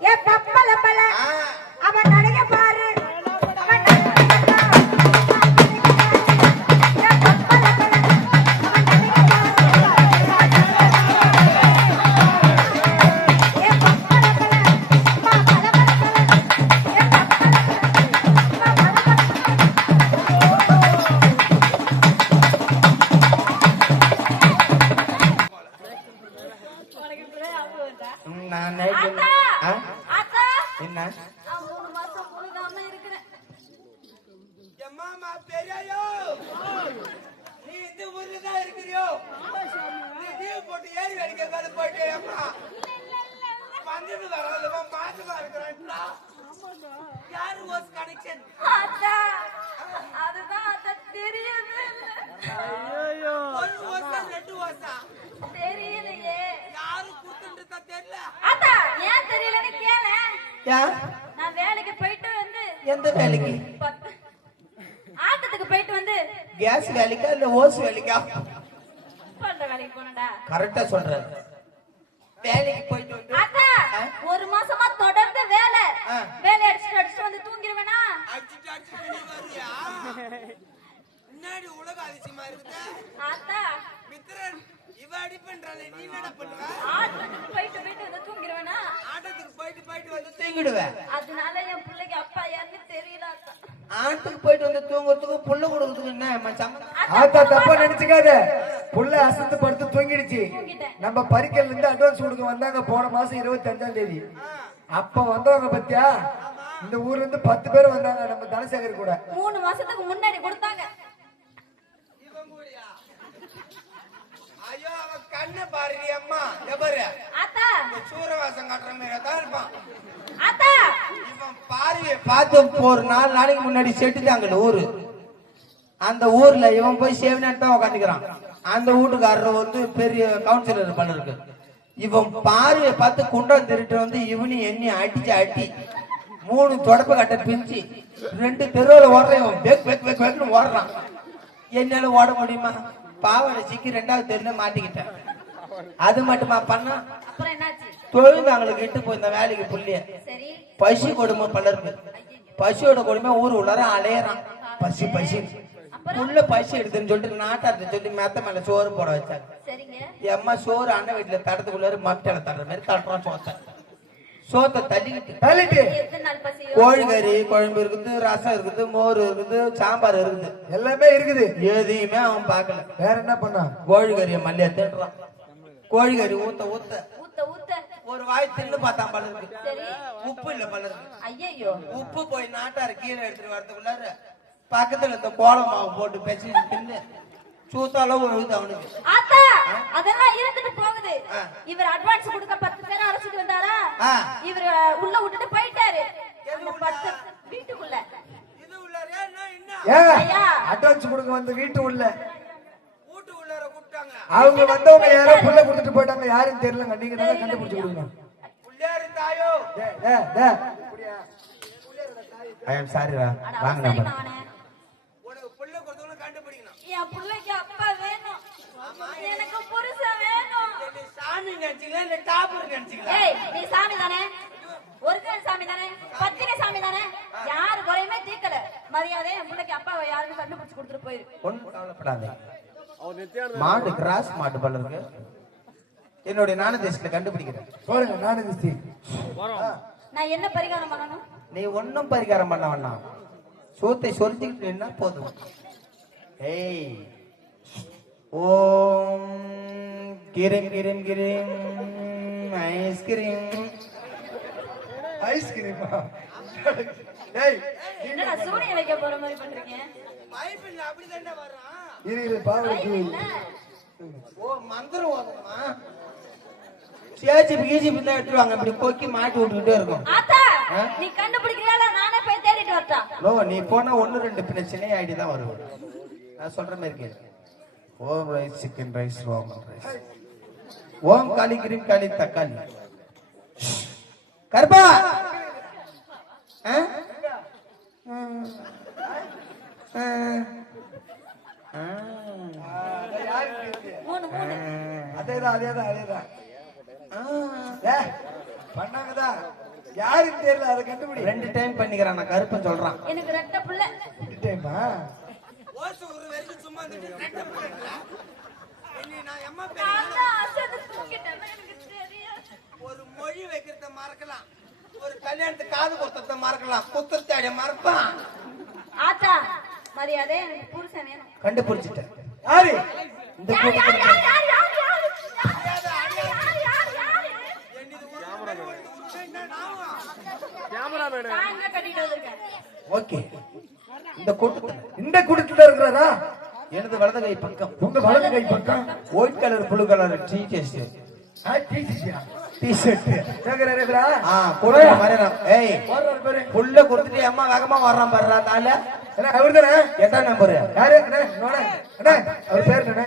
ஏ பப்பல பல அவன் நடைய பாரு என்ன பெரியோ நீ இந்த ஊர்ல தான் இருக்கிறியோ நீ லீவ் போட்டு ஏறி வேடிக்கை பார்த்து போயிட்டே அம்மா வந்துட்டு வராதமா மாசமா இருக்கிறான்டா யாரு வாஸ் கனெக்ஷன் அதுதான் அத தெரியவே ஐயோ ஒரு வாசம் ரெண்டு வாசம் தெரியலையே யாரு கூத்துன்றத தெரியல அத்தா ஏன் தெரியலன்னு கேள யா நான் வேலைக்கு போயிட்டு வந்து எந்த வேலைக்கு ஆட்டத்துக்கு போயிட்டு வந்து கேஸ் வேலைக்கா இல்ல ஓஸ் வேலைக்கா பண்ற வேலைக்கு போனடா கரெக்ட்டா சொல்ற வேலைக்கு போயிட்டு வந்து அத்தா ஒரு மாசமா தொடர்ந்து வேலை அடிச்சு வந்து தூங்கிடுவேனா அடிச்சு வரியா முன்னாடி உலக அதிசயமா இருக்குது அத்தா மித்ரன் இவ அடி பண்றாளே நீ என்ன பண்ணுவ ஆட்டத்துக்கு போயிட்டு வந்து தூங்கிடுவேனா ஆட்டத்துக்கு போயிட்டு வந்து தூங்கிடுவே அதனால என் பிள்ளைக்கு அப்பா யாருன்னு தெரியல அத்தா ஆட்டுக்கு போயிட்டு வந்து தூங்குறதுக்கு புள்ள கொடுக்குறதுக்கு என்ன மச்சான் ஆத்தா தப்பா நினைச்சுக்காத புள்ள அசந்து படுத்து தூங்கிடுச்சு நம்ம பரிக்கல்ல இருந்து அட்வான்ஸ் கொடுக்க வந்தாங்க போன மாசம் 25ஆம் தேதி அப்ப வந்தவங்க பத்தியா இந்த ஊர்ல இருந்து 10 பேர் வந்தாங்க நம்ம தனசேகர் கூட 3 மாசத்துக்கு முன்னாடி கொடுத்தாங்க ஐயோ அவ கண்ணு பாருடி அம்மா எபரு அத்தா சூரவாசம் காட்டுற மாதிரி தான் இருப்பான் அத்தா இவன் பார்வையை பார்த்து ஒரு 4 நாளைக்கு முன்னாடி செட்டுட்டாங்க ஊரு அந்த ஊர்ல இவன் போய் சேவனாட்டு தான் உட்காந்துக்கிறான் அந்த வீட்டுக்காரர் வந்து பெரிய கவுன்சிலர் பண்ண இருக்கு இவன் பார்வையை பார்த்து குண்டம் திருட்டு வந்து இவனி எண்ணி அடி 3 தொடப்பு கட்ட பிஞ்சு 2 தெருவில் ஓடுறான் இவன் வெக்னு ஓடுறான் என்னால ஓட முடியுமா பாவனை சிக்கி 2வது தெருல மாட்டிக்கிட்டேன் அது மட்டுமா பண்ணா அப்புறம் என்னாச்சு தொழில்காரங்களுக்கு இட்டு போய் இந்த வேலைக்கு புள்ளிய சரி பசி கொடுமை பலருக்கு பசியோட கொடுமை ஊர் உள்ளார அலையறான் பசி உள்ள பசி எடுத்துன்னு சொல்லிட்டு நாட்டார்ட்ட சொல்லி மெத்த மேல சோறு போட வச்சாங்க சரிங்க எம்மா சோறு அண்ணன் வீட்டுல தடத்துக்குள்ளாரு மம்மிட்டால தடுற மாதிரி தட்டுறான் சோத்தை தள்ளிட்டு எத்தனை நாள் பசியோ கோழிக்கறி குழம்பு இருக்குது ரசம் இருக்குது மோர் இருக்குது சாம்பார் இருக்குது எல்லாமே இருக்குது எதையுமே அவன் பாக்கல வேற என்ன பண்ணா கோழிக்கறிய மல்லியா தேடுறான் கோழிக்கறி ஊத்த ஊத்த ஊத்த ஒரு வாய் தின்னு பார்த்தான் பலருக்கு சரி உப்பு இல்ல பலருக்கு ஐயோ உப்பு போய் நாட்டாரு கீழே எடுத்துட்டு வரதுக்குள்ளார பக்கத்துல இந்த கோலம் மாவு போட்டு பேசி தின்னு சூத்தாலும் அவனுக்கு ஆத்தா அதெல்லாம் இருந்துட்டு போகுது இவர் அட்வான்ஸ் கொடுக்க 10 பேரை அழைச்சிட்டு வந்தாரா இவர் உள்ள விட்டுட்டு போயிட்டாரு வீட்டுக்குள்ள இது உள்ளாரே அட்வான்ஸ் கொடுக்க வந்து வீட்டு உள்ள வீட்டு உள்ளார கூப்பிட்டாங்க அவங்க வந்தவங்க யாரோ புள்ள கொடுத்துட்டு போயிட்டாங்க யாரும் தெரியலங்க நீங்க தான் கண்டுபிடிச்சு கொடுங்க உள்ளாரு தாயோ ஐ அம் சாரி வாங்க நம்ம உனக்கு புள்ள கொடுத்தவங்க கண்டுபிடிக்கணும் என் புள்ளைக்கு அப்பா வேணும் எனக்கு புருஷன் வேணும் நீ சாமி நினைச்சீங்களா இல்ல டாப்பர் நினைச்சீங்களா ஏய் நீ சாமி தானே ஒரிஜினல் சாமி தானே பத்தினி சாமி தானே யாரு குறையுமே தீக்கல மரியாதை என் பிள்ளைக்கு அப்பா யாருன்னு கண்டுபிடிச்சு கொடுத்துட்டு போயிரு ஒன்னும் கவலைப்படாதே மாடு கிராஸ் மாடு பலருக்கு என்னுடைய நாணதேசத்துல கண்டுபிடிக்கிறேன் சொல்லுங்க நாணதேசி நான் என்ன பரிகாரம் பண்ணணும் நீ ஒன்னும் பரிகாரம் பண்ண வேண்டாம் சோத்தை சொரிஞ்சுக்கிட்டு நின்னா போதும் ஏய் ஓம் கிரிம் கிரிம் கிரிம் ஐஸ்கிரீம் ஐஸ்கிரீமா ஏய் என்னடா சூனிய வைக்க போற மாதிரி பண்றீங்க பைபிள்ல அப்படி தான்டா வரான் இரு பாவம் ஓ மந்திரம் ஓதுமா சேஜிபி தான் எடுத்துவாங்க இப்படி கொக்கி மாட்டி விட்டுக்கிட்டே இருக்கும் ஆத்தா நீ கண்டுபிடிக்கிறீங்களா நானே போய் தேடிட்டு வரட்டா நோ நீ போனா 1-2 பிரச்சனை ஐடி தான் வருவோம் நான் சொல்ற மாதிரி கேளு ஓம் ரைஸ் சிக்கன் ரைஸ் ரோமன் ரைஸ் ஓம் காலி கிரீம் காலி தக்காளி கர்ப்பா அதேதான் பண்ணாங்கதான் யாருன்னு தெரியல, அதை கண்டுபிடி. 2 டைம் பண்ணிக்கிறான், நான் கருப்பன் சொல்றான். எனக்கு ரெட்ட புள்ள. 2 டைமா? நான் தான் அசந்து தூங்கிட்டேன், எனக்கு தெரியாது. ஒரு மொழி வைக்கிறத மறக்கலாம், ஒரு கல்யாணத்துக்கு காது குத்துறத மறக்கலாம், குத்துறத மறப்பான். ஆத்தா மரியாதை, எனக்கு புருஷன் வேணும். கண்டுபிடிச்சிட்டேன். யாரு? இந்த யார், கூட்டத்துல யார், யார், யார், யார், யார், யார், யார்? நான் எங்க கட்டிட்டு வந்திருக்கேன்? ஓகே, இந்த கூட்டத்துல இந்த கூட்டத்துல இருக்கிறதா? எனது வலது கை பக்கம், உங்க வலது கை பக்கம் white colour blue colour T-shirt. கூட்டத்துல மாதிரி ஏய் புள்ள கொடுத்துட்டு அம்மா வேகமா வர்றான் பாரு. அவர்தானே? 8ஆம் நம்பரு. யாரு? அவர் பேர் என்ன?